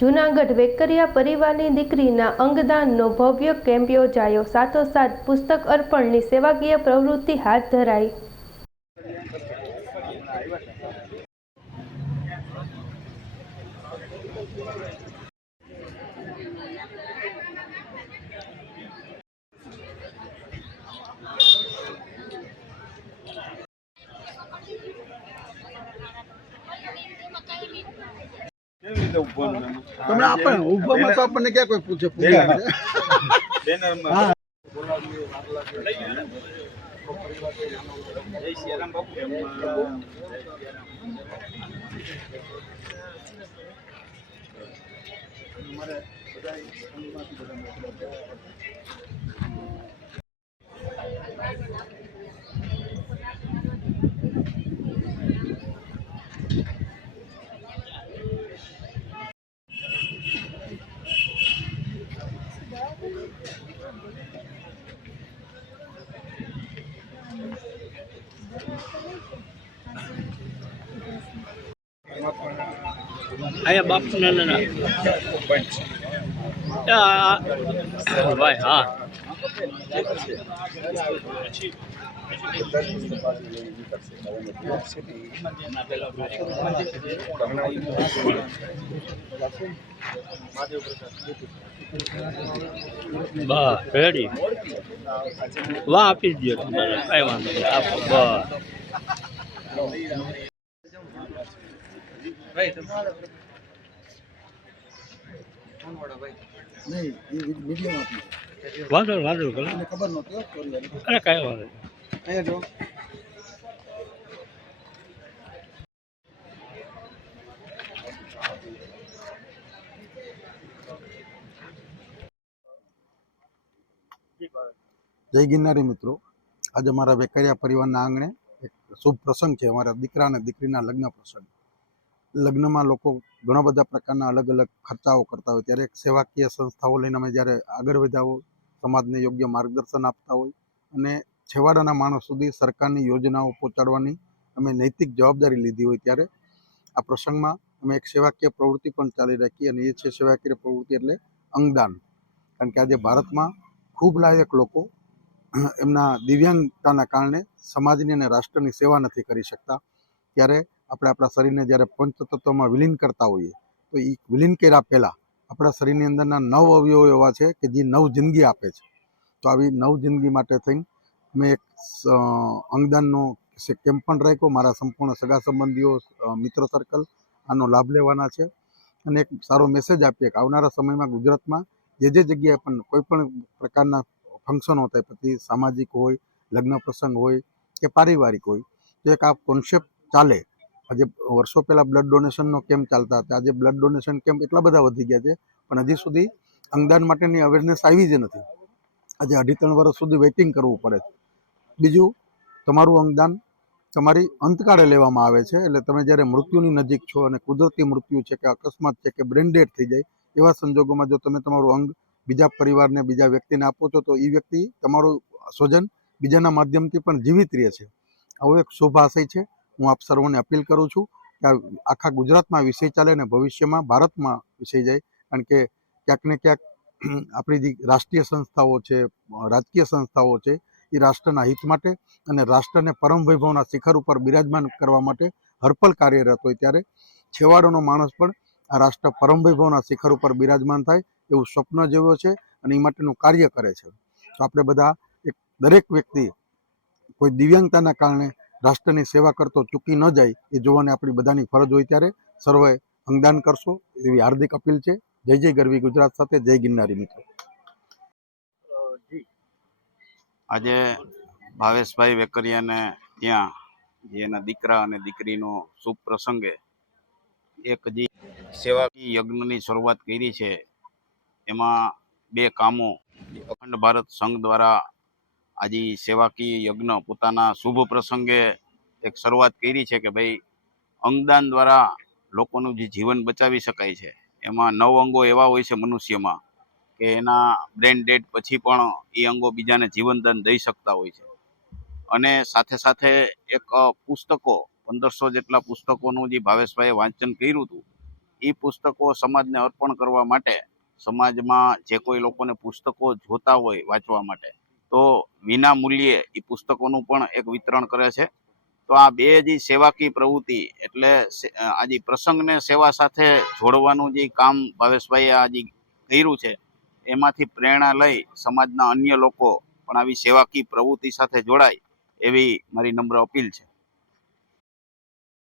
જૂનાગઢ વેકરિયા પરિવારની દીકરીના અંગદાનનો ભવ્ય કેમ્પ યોજાયો. સાથોસાથ પુસ્તક અર્પણની સેવાકીય પ્રવૃત્તિ હાથ ધરાઈ. તમને આપણે ઉભોમાં તો આપણને ક્યાં કોઈ પૂછે आया बाप ना ना ना भाई हाँ वाह रेडी वाह आपी दो कई वांधो नहीं आप નહીં મીડિયમ આપી वांधो वांधो करो મને ખબર નહોતી अरे कई वांधो અહીંયા જો જય ગિરનારી મિત્રો, આજે અમારા વેકરિયા પરિવારના આંગણે એક શુભ પ્રસંગ છે. અમારા દીકરા અને દીકરીના લગ્ન પ્રસંગ. લગ્નમાં લોકો ઘણા બધા પ્રકારના અલગ અલગ ખર્ચાઓ કરતા હોય, ત્યારે એક સેવાકીય સંસ્થાઓ લઈને અમે જ્યારે આગળ વધ્યા હોય, સમાજને યોગ્ય માર્ગદર્શન આપતા હોય અને છેવાડાના માણસ સુધી સરકારની યોજનાઓ પહોંચાડવાની અમે નૈતિક જવાબદારી લીધી હોય, ત્યારે આ પ્રસંગમાં અમે એક સેવાકીય પ્રવૃત્તિ પણ ચાલી રાખી, અને એ છે સેવાકીય પ્રવૃત્તિ એટલે અંગદાન. કારણ કે આજે ભારતમાં ખૂબ લાયક લોકો એમના દિવ્યાંગતાના કારણે સમાજની અને રાષ્ટ્રની સેવા નથી કરી શકતા. ત્યારે આપણે આપણા શરીરને જ્યારે પંચતત્વમાં વિલીન કરતા હોઈએ, તો એ વિલીન કર્યા પહેલાં આપણા શરીરની અંદરના 9 અવયવો એવા છે કે જે નવ જિંદગી આપે છે. તો આવી નવ જિંદગી માટે થઈને મેં એક અંગદાનનો કેમ્પ પણ રાખ્યો. મારા સંપૂર્ણ સગા સંબંધીઓ, મિત્ર સર્કલ આનો લાભ લેવાના છે, અને એક સારો મેસેજ આપીએ કે આવનારા સમયમાં ગુજરાતમાં જે જગ્યાએ પણ કોઈ પણ પ્રકારના ફંક્શનો થાય, પછી સામાજિક હોય, લગ્ન પ્રસંગ હોય કે પારિવારિક હોય, તો એક આ કોન્સેપ્ટ ચાલે. આજે વર્ષો પહેલાં બ્લડ ડોનેશનનો કેમ્પ ચાલતા હતા. આજે બ્લડ ડોનેશન કેમ્પ એટલા બધા વધી ગયા છે, પણ હજી સુધી અંગદાન માટેની અવેરનેસ આવી જ નથી. આજે 2.5-3 વર્ષ સુધી વેઇટિંગ કરવું પડે છે. બીજું, તમારું અંગદાન તમારી અંતકાળે લેવામાં આવે છે, એટલે તમે જ્યારે મૃત્યુની નજીક છો અને કુદરતી મૃત્યુ છે કે અકસ્માત છે કે બ્રેન ડેડ થઈ જાય, એવા સંજોગોમાં જો તમે તમારું અંગ બીજા પરિવારને, બીજા વ્યક્તિને આપો છો, તો એ વ્યક્તિ તમારું સ્વજન બીજાના માધ્યમથી પણ જીવિત રહે છે. આવો એક શુભ આશય છે. હું આપ સર્વોને અપીલ કરું છું કે આખા ગુજરાતમાં વિષય ચાલે અને ભવિષ્યમાં ભારતમાં વિષય જાય. કારણ કે ક્યાંક ને ક્યાંક આપણી જે રાષ્ટ્રીય સંસ્થાઓ છે, રાજકીય સંસ્થાઓ છે, એ રાષ્ટ્રના હિત માટે અને રાષ્ટ્રને પરમ વૈભવના શિખર ઉપર બિરાજમાન કરવા માટે હરપલ કાર્યરત હોય, ત્યારે છેવાડાનો માણસ પણ આ રાષ્ટ્ર પરમ વૈભવના શિખર ઉપર બિરાજમાન થાય એવું સ્વપ્ન જેવો છે, અને એ માટેનું કાર્ય કરે છે. તો આપણે બધા દરેક વ્યક્તિ કોઈ દિવ્યાંગતાના કારણે રાષ્ટ્રની સેવા કરતો ચૂકી ન જાય એ જોવાની આપણી બધાની ફરજ હોય, ત્યારે સર્વે અંગદાન કરશો એવી હાર્દિક અપીલ છે. જય જય ગરવી ગુજરાત સાથે જય ગિરનારી મિત્રો. આજે ભાવેશભાઈ વેકરિયાને ત્યાં જે એના દીકરા અને દીકરીનો શુભ પ્રસંગે એક જે સેવાકીય યજ્ઞની શરૂઆત કરી છે, એમાં 2 કામો અખંડ ભારત સંઘ દ્વારા આજે સેવાકીય યજ્ઞ પોતાના શુભ પ્રસંગે એક શરૂઆત કરી છે કે ભાઈ અંગદાન દ્વારા લોકોનું જે જીવન બચાવી શકાય છે. એમાં 9 અંગો એવા હોય છે મનુષ્યમાં કે એના બ્રેન ડેડ પછી પણ એ અંગો બીજાને જીવનદાન દઈ શકતા હોય છે. અને સાથે સાથે એક પુસ્તકો 1500 જેટલા પુસ્તકોનું જે ભાવેશભાઈએ વાંચન કર્યું હતું, એ પુસ્તકો સમાજને અર્પણ કરવા માટે સમાજમાં જે કોઈ લોકોને પુસ્તકો જોતા હોય વાંચવા માટે તો વિના મૂલ્યે એ પુસ્તકોનું પણ એક વિતરણ કરે છે. તો આ બે જે સેવાકીય પ્રવૃત્તિ એટલે આજે પ્રસંગને સેવા સાથે જોડવાનું જે કામ ભાવેશભાઈએ આજે કર્યું છે એમાંથી પ્રેરણા લઈ સમાજના અન્ય લોકો પણ આવી સેવાકીય પ્રવૃત્તિ સાથે જોડાય એવી મારી નમ્ર અપીલ છે.